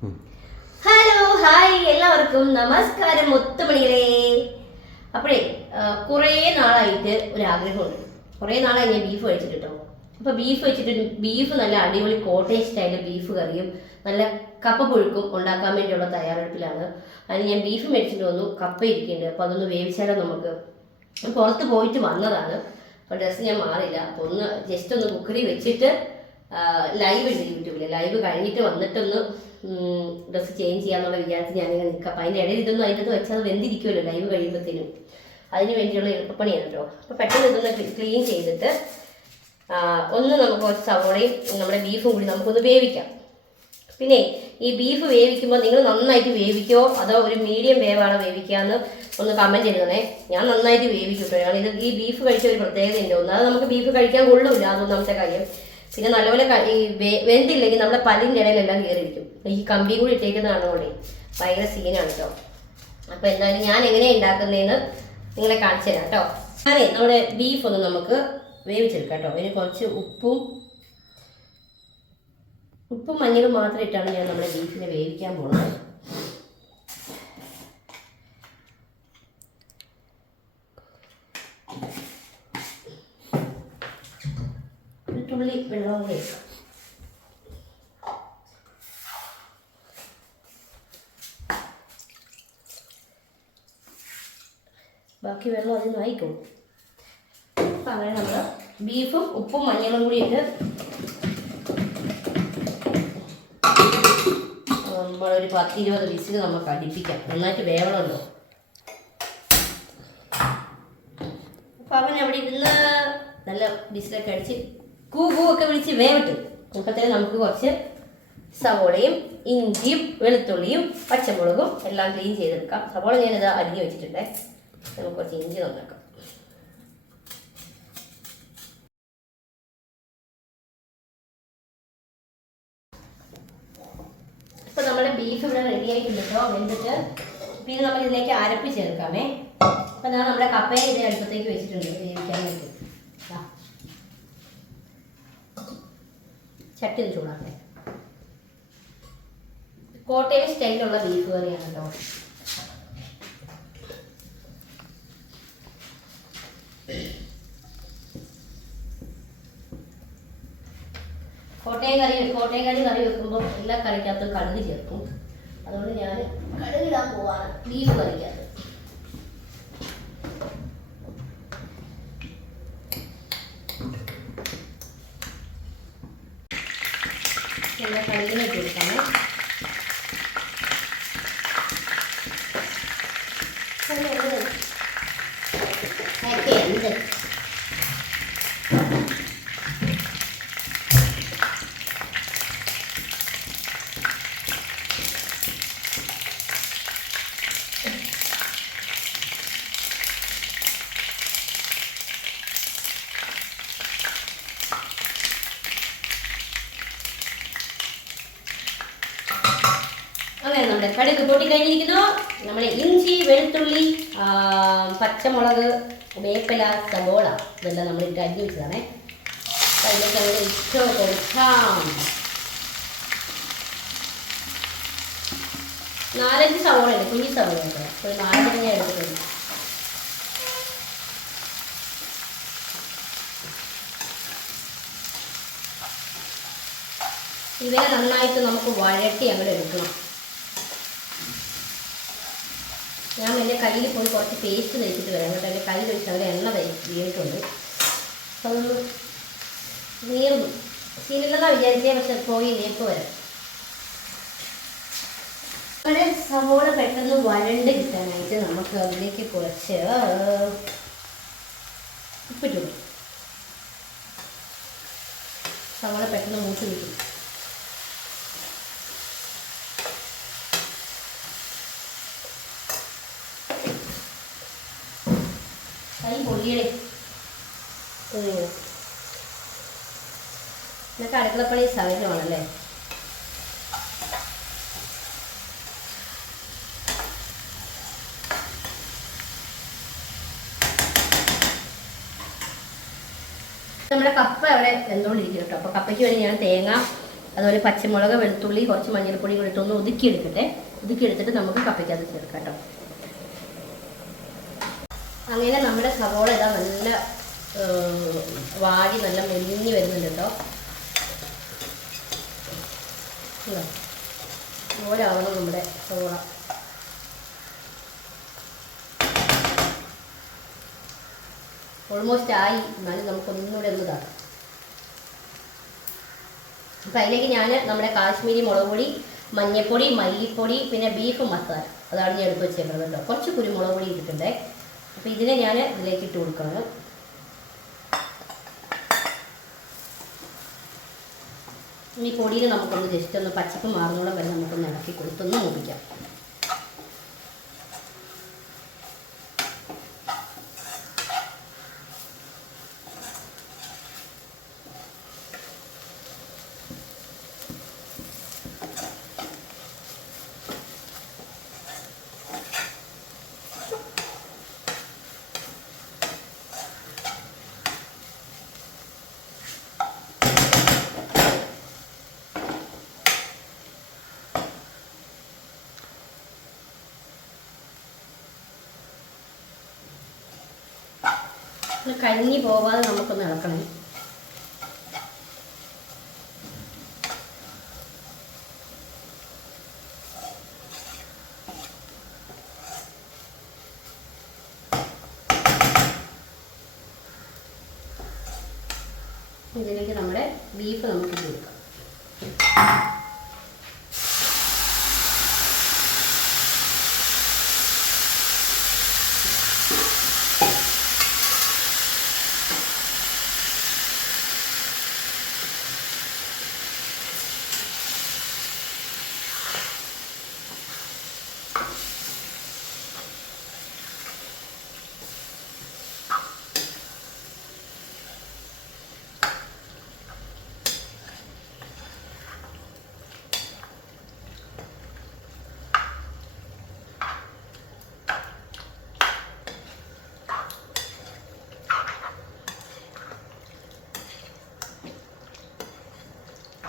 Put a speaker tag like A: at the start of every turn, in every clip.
A: Hello hi എല്ലാവർക്കും നമസ്കാരം മുത്തുമണികളെ. അപ്പോഴേ കുറേ നാളായിട്ട് ഒരു ആഗ്രഹമുണ്ട് കുറേ നാളായി ഞാൻ ബീഫ് കഴിച്ചിട്ട് കേട്ടോ അപ്പോൾ ബീഫ് വെച്ചിട്ട് ബീഫ് നല്ല അടിപൊളി കോട്ടേജ് സ്റ്റൈൽ ബീഫ് കറിയും നല്ല കപ്പ പുഴുക്കും ഉണ്ടാക്കാൻ വേണ്ടിയുള്ള തയ്യാറെടുപ്പിലാണ്. അതിന് ഞാൻ ബീഫ് മേടിച്ചിട്ട് വന്നു കപ്പ ഇരിക്കുന്നുണ്ട്. അപ്പോൾ അതൊന്ന് വേവിച്ചാലോ നമുക്ക്. പുറത്ത് പോയിട്ട് വന്നതാണ്. അപ്പോൾ ഡ്രസ്സ് ഞാൻ മാറിയില്ല. അപ്പോൾ ഒന്ന് ജസ്റ്റ് ഒന്ന് കുക്കറി വെച്ചിട്ട് ലൈവ് ഉണ്ട് യൂട്യൂബിൽ ലൈവ് കഴിഞ്ഞിട്ട് വന്നിട്ടൊന്ന് ഡ്രസ്സ് ചേഞ്ച് ചെയ്യാന്നുള്ള വിചാരത്തിൽ ഞാനിങ്ങനെ നിൽക്കാം അപ്പം അതിന്റെ ഇടയിൽ ഇതൊന്നും അതിന്റെ അത് വെച്ചാൽ അത് വെന്തിരിക്കുമല്ലോ ലൈവ് കഴിയുമ്പോഴത്തേനും അതിന് വേണ്ടിയുള്ള എളുപ്പപ്പണിയാണ് കേട്ടോ. അപ്പോൾ പെട്ടെന്ന് ഇതൊന്ന് ക്ലീൻ ചെയ്തിട്ട് ഒന്ന് നമുക്ക് കുറച്ച് സവോളയും നമ്മുടെ ബീഫും കൂടി നമുക്കൊന്ന് വേവിക്കാം. പിന്നെ ഈ ബീഫ് വേവിക്കുമ്പോൾ നിങ്ങൾ നന്നായിട്ട് വേവിക്കോ? അതോ ഒരു മീഡിയം വേവാണോ വേവിക്കാന്ന് ഒന്ന് കമന്റ് ചെയ്തേ ഞാൻ നന്നായിട്ട് വേവിക്കും കാരണം ഇത് ഈ ബീഫ് കഴിച്ച ഒരു പ്രത്യേകത ഉണ്ടോ ഒന്നാമത് നമുക്ക് ബീഫ് കഴിക്കാൻ കൊള്ളില്ല. അതൊന്നാമത്തെ കാര്യം. പിന്നെ നല്ലപോലെ ഈ വെന്തില്ലെങ്കിൽ നമ്മുടെ പല്ലിന്റെ ഇടയിലെല്ലാം കയറിയിരിക്കും ഈ കമ്പി കൂടി ഇട്ടേക്കുന്ന കാണുകൊണ്ടേ ഭയങ്കര സീനാണ് കേട്ടോ അപ്പോൾ എന്തായാലും ഞാൻ എങ്ങനെയാണ് ഉണ്ടാക്കുന്നതെന്ന് നിങ്ങളെ കാണിച്ചു തരാം കേട്ടോ ഞാനേ നമ്മുടെ ബീഫ് ഒന്ന് നമുക്ക് വേവിച്ചെടുക്കാം കേട്ടോ അതിന് കുറച്ച് ഉപ്പും ഉപ്പും മഞ്ഞളും മാത്രം ഇട്ടാണ് ഞാൻ നമ്മുടെ ബീഫിനെ വേവിക്കാൻ പോകുന്നത് ഒരു തുള്ളി വെള്ളം കൂടി ഇടാം. ബാക്കി വെള്ളം അതിന് വായിക്കും അപ്പം അങ്ങനെ നമ്മൾ ബീഫും ഉപ്പും മഞ്ഞളും കൂടി ഇട്ട് നമ്മളൊരു പത്ത് ഇരുപത് വിസിൽ നമുക്ക് അടിപ്പിക്കാം. നന്നായിട്ട് വേവണമല്ലോ. അപ്പം അവൻ അവിടെ ഇരുന്ന് നല്ല വിസിലൊക്കെ അടിച്ച് കൂ കൂ ഒക്കെ വിളിച്ച് വേവിട്ട് നമുക്ക് കുറച്ച് സവോളയും ഇഞ്ചിയും വെളുത്തുള്ളിയും പച്ചമുളകും എല്ലാം ക്ലീൻ ചെയ്തെടുക്കാം. സവോള ഞാനിത് അരിഞ്ഞു വെച്ചിട്ടുണ്ടേ. നമുക്ക് കുറച്ച് ഇഞ്ചി നന്നാക്കാം. ഇപ്പൊ നമ്മുടെ ബീഫ് ഇവിടെ റെഡി ആയിട്ടുണ്ട് കേട്ടോ വെന്തിട്ട് പിന്നെ നമ്മൾ ഇതിലേക്ക് അരപ്പ് ചേർക്കാമേ അപ്പൊ ഞാൻ നമ്മുടെ കപ്പയെ ഇതിന്റെ അടുപ്പത്തേക്ക് വെച്ചിട്ടുണ്ട് വേവിക്കാൻ വേണ്ടി. ദാ. ചൂടാക്കി കോട്ടയം സ്റ്റൈലുള്ള ബീഫ് കറിയാണ് കേട്ടോ കോട്ടയം കറി കോട്ടയം കറി കറി വെക്കുമ്പോൾ എല്ലാ കറിക്കകത്തും കടുക് ചേർക്കും. അതുകൊണ്ട് ഞാൻ കടുകിടാൻ പോവാണ് ബീഫ് കറിക്കകത്ത് എല്ലാ കടുകിനെ കൊടുക്കാമേ ഓക്കെ എന്ത് അങ്ങനെ നമ്മുടെ നമ്മൾ ഇഞ്ചി വെളുത്തുള്ളി പച്ചമുളക് വേപ്പില സവോള ഇതെല്ലാം നമ്മൾ ഇട്ട് അരിഞ്ഞു വെച്ചതാണേ. അതിലേക്ക് നമ്മൾ കൊടുക്കാം. നാലഞ്ച് സവോള ഉണ്ട് കുഞ്ഞി സവോള ഉണ്ട് ഒരു എടുത്തിട്ടുണ്ട്. ഇവരെ നന്നായിട്ട് നമുക്ക് വഴട്ടി അങ്ങോട്ട് എടുക്കണം. ഞാൻ എന്റെ കയ്യിൽ പോയി കുറച്ച് പേസ്റ്റ് തയ്ച്ചിട്ട് വരാം. കേട്ടോ എന്റെ കയ്യിൽ വെച്ച് അവർ എണ്ണ വീണിട്ടുണ്ട്. അപ്പോൾ അതൊന്ന് നീർന്നു. സീനില്ലെന്നാണ് വിചാരിച്ചേ പക്ഷെ പോയി നീപ്പ് വരാം. നമ്മുടെ സവോള പെട്ടെന്ന് വരണ്ട് കിട്ടാനായിട്ട് നമുക്ക് അതിലേക്ക് കുറച്ച് ഉപ്പിട്ടു സവോള പെട്ടെന്ന് മൂത്ത് കിട്ടും കൈ പൊള്ളിയടേ ഇതൊക്കെ അടുക്കളപ്പണി സഹജമാണല്ലേ? നമ്മുടെ കപ്പ അവിടെ എന്തുകൊണ്ടിരിക്കും കേട്ടോ. അപ്പോൾ കപ്പയ്ക്ക് വേണ്ടി ഞാൻ തേങ്ങ അതുപോലെ പച്ചമുളക് വെളുത്തുള്ളി കുറച്ച് മഞ്ഞൾപ്പൊടി കൂടി ഇട്ടൊന്ന് ഒതുക്കിയെടുക്കട്ടെ. ഒതുക്കിയെടുത്തിട്ട് നമുക്ക് കപ്പയ്ക്കകത്ത് ചേർക്കാം കേട്ടോ. അങ്ങനെ നമ്മുടെ സവോള ഇതാ നല്ല വാടി നല്ല മെലിഞ്ഞ് വരുന്നുണ്ട് കേട്ടോ. നമ്മുടെ സവോള ഓൾമോസ്റ്റ് ആയി. എന്നാലും നമുക്ക് ഒന്നുകൂടെ ഒന്ന് താ അപ്പം അതിലേക്ക് ഞാൻ നമ്മുടെ കാശ്മീരി മുളക് പൊടി മഞ്ഞൾപ്പൊടി മല്ലിപ്പൊടി പിന്നെ ബീഫ് മസാല അതാണ് ഞാൻ എടുത്ത് വെച്ചേക്കുന്നത് കേട്ടോ. കുറച്ച് കുരുമുളക് പൊടി ഇട്ടിട്ടുണ്ടേ. അപ്പോൾ ഇതിനെ ഞാൻ ഇതിലേക്ക് ഇട്ട് കൊടുക്കുകയാണ്. ഈ പൊടിയിൽ നമുക്കൊന്ന് ജസ്റ്റ് ഒന്ന് പച്ചപ്പ് മാറുന്നോളം വരെ നമുക്കൊന്ന് ഇളക്കി കൊടുത്തൊന്ന് മൂപ്പിക്കാം. ഇത് കരിഞ്ഞി പോവാതെ നമുക്കൊന്ന് ഇളക്കണം. ഇതിലേക്ക് നമ്മുടെ ബീഫ് നമുക്ക് കൊടുക്കാം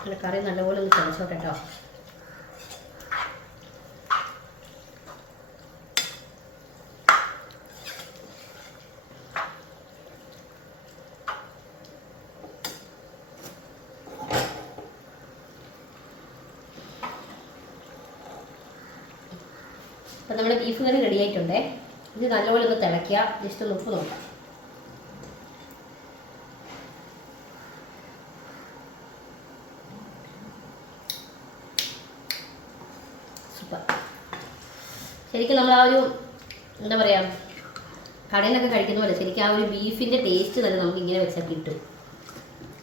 A: പിന്നെ കറി നല്ലപോലെ ഒന്ന് തിളച്ചോട്ടെ കേട്ടോ. അപ്പം നമ്മുടെ ബീഫ് കറി റെഡി ആയിട്ടുണ്ടേ. ഇത് നല്ലപോലെ ഒന്ന് തിളയ്ക്കുക. ജസ്റ്റ് ഒന്ന് ഉപ്പ് നോക്കാം സൂപ്പർ ശരിക്കും നമ്മൾ ആ ഒരു എന്താ പറയുക കടയിലൊക്കെ കഴിക്കുന്ന പോലെ ശരിക്കും ആ ഒരു ബീഫിന്റെ ടേസ്റ്റ് തന്നെ നമുക്ക് ഇങ്ങനെ വെച്ചാൽ കിട്ടും.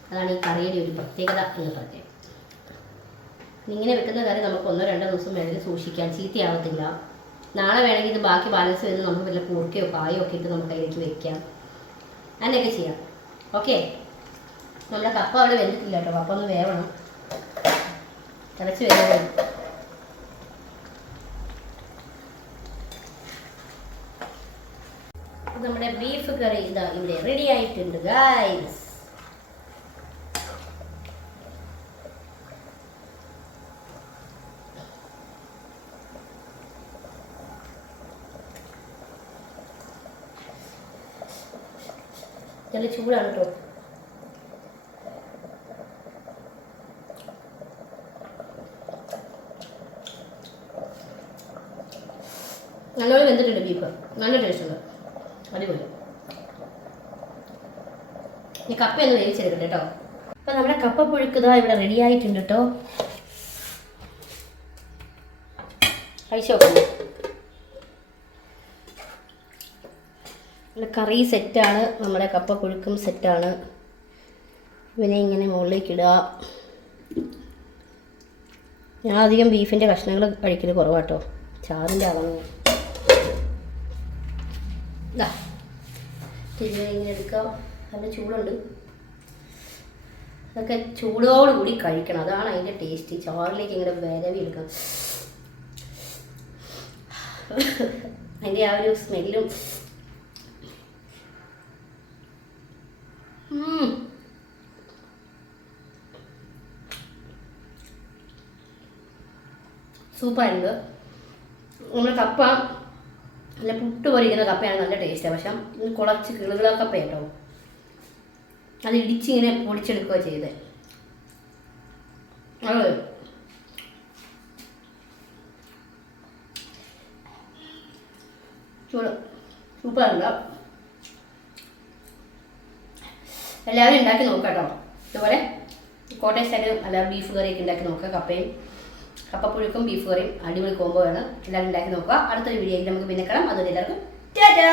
A: അതാണ് ഈ കറിയുടെ ഒരു പ്രത്യേകത എന്ന് പറഞ്ഞത്. ഇങ്ങനെ വെക്കുന്ന കറി നമുക്ക് ഒന്നോ രണ്ടോ ദിവസം വേണമെങ്കിൽ സൂക്ഷിക്കാം. ചീത്തയാവത്തില്ല. നാളെ വേണമെങ്കിൽ ഇത് ബാക്കി ബാലൻസ് വരുന്ന നമുക്ക് വല്ല കൂർക്കയോ കായോ ഒക്കെ ഇട്ട് നമുക്ക് അതിലേക്ക് വെക്കാം. അങ്ങനെയൊക്കെ ചെയ്യാം. ഓക്കെ നമ്മുടെ കപ്പ അവിടെ വെന്തിട്ടില്ല കേട്ടോ. കപ്പ ഒന്ന് വേവണം. തിളച്ച് വരുന്നത്. നമ്മുടെ ബീഫ് കറി ഇതാ ഇവിടെ റെഡി ആയിട്ടുണ്ട് ഗൈസ് നല്ല ചൂടാണ് കേട്ടോ നല്ലോണം വെന്തിട്ടുണ്ട് ബീഫ് നല്ല ടേസ്റ്റ് ഉണ്ട് അടിപൊളി ഈ കപ്പ ഒന്ന് വേവിച്ചെടുക്കട്ടെ കേട്ടോ. അപ്പം നമ്മുടെ കപ്പ പുഴുക്കുതാ ഇവിടെ റെഡി ആയിട്ടുണ്ട് കേട്ടോ. കഴിച്ചു കറി സെറ്റാണ് നമ്മുടെ കപ്പ പുഴുക്കും സെറ്റാണ് ഇവനെ ഇങ്ങനെ മുകളിലേക്ക് ഇടുക. ഞാൻ അധികം ബീഫിന്റെ കഷ്ണങ്ങൾ കഴിക്കൽ കുറവാട്ടോ ചാറിന്റെ അളവ്. ഇങ്ങനെ എടുക്കാം. നല്ല ചൂടുണ്ട്. അതൊക്കെ ചൂടോടുകൂടി കഴിക്കണം. അതാണ് അതിന്റെ ടേസ്റ്റ് ചോറിലേക്ക് ഇങ്ങനെ വിരവി എടുക്കാം അതിന്റെ ആ ഒരു സ്മെല്ലും സൂപ്പായിരുന്നു നമ്മൾ കപ്പ നല്ല പുട്ട് പോലെ ഇരിക്കുന്ന കപ്പയാണ് നല്ല ടേസ്റ്റാണ് പക്ഷെ കുളച്ച് കിളുകിള കപ്പ കേട്ടോ അത് ഇടിച്ചിങ്ങനെ പൊടിച്ചെടുക്കുകയോ ചെയ്തത് അത് ചൂട്. സൂപ്പറുണ്ട്. എല്ലാവരും ഉണ്ടാക്കി നോക്കാം കേട്ടോ. ഇതുപോലെ കോട്ടയം സൈഡ് എല്ലാവരും ബീഫ് കറിയൊക്കെ ഉണ്ടാക്കി നോക്കുക കപ്പയും കപ്പപ്പുഴുക്കും ബീഫ് കറിയും അടിപൊളി കോംബോ ആണ്. എല്ലാവരും ഉണ്ടാക്കി നോക്കുക. അടുത്തൊരു വീഡിയോയിൽ നമുക്ക് പിന്നെ കാണാം. അതുവരെ എല്ലാവർക്കും ടാറ്റാ!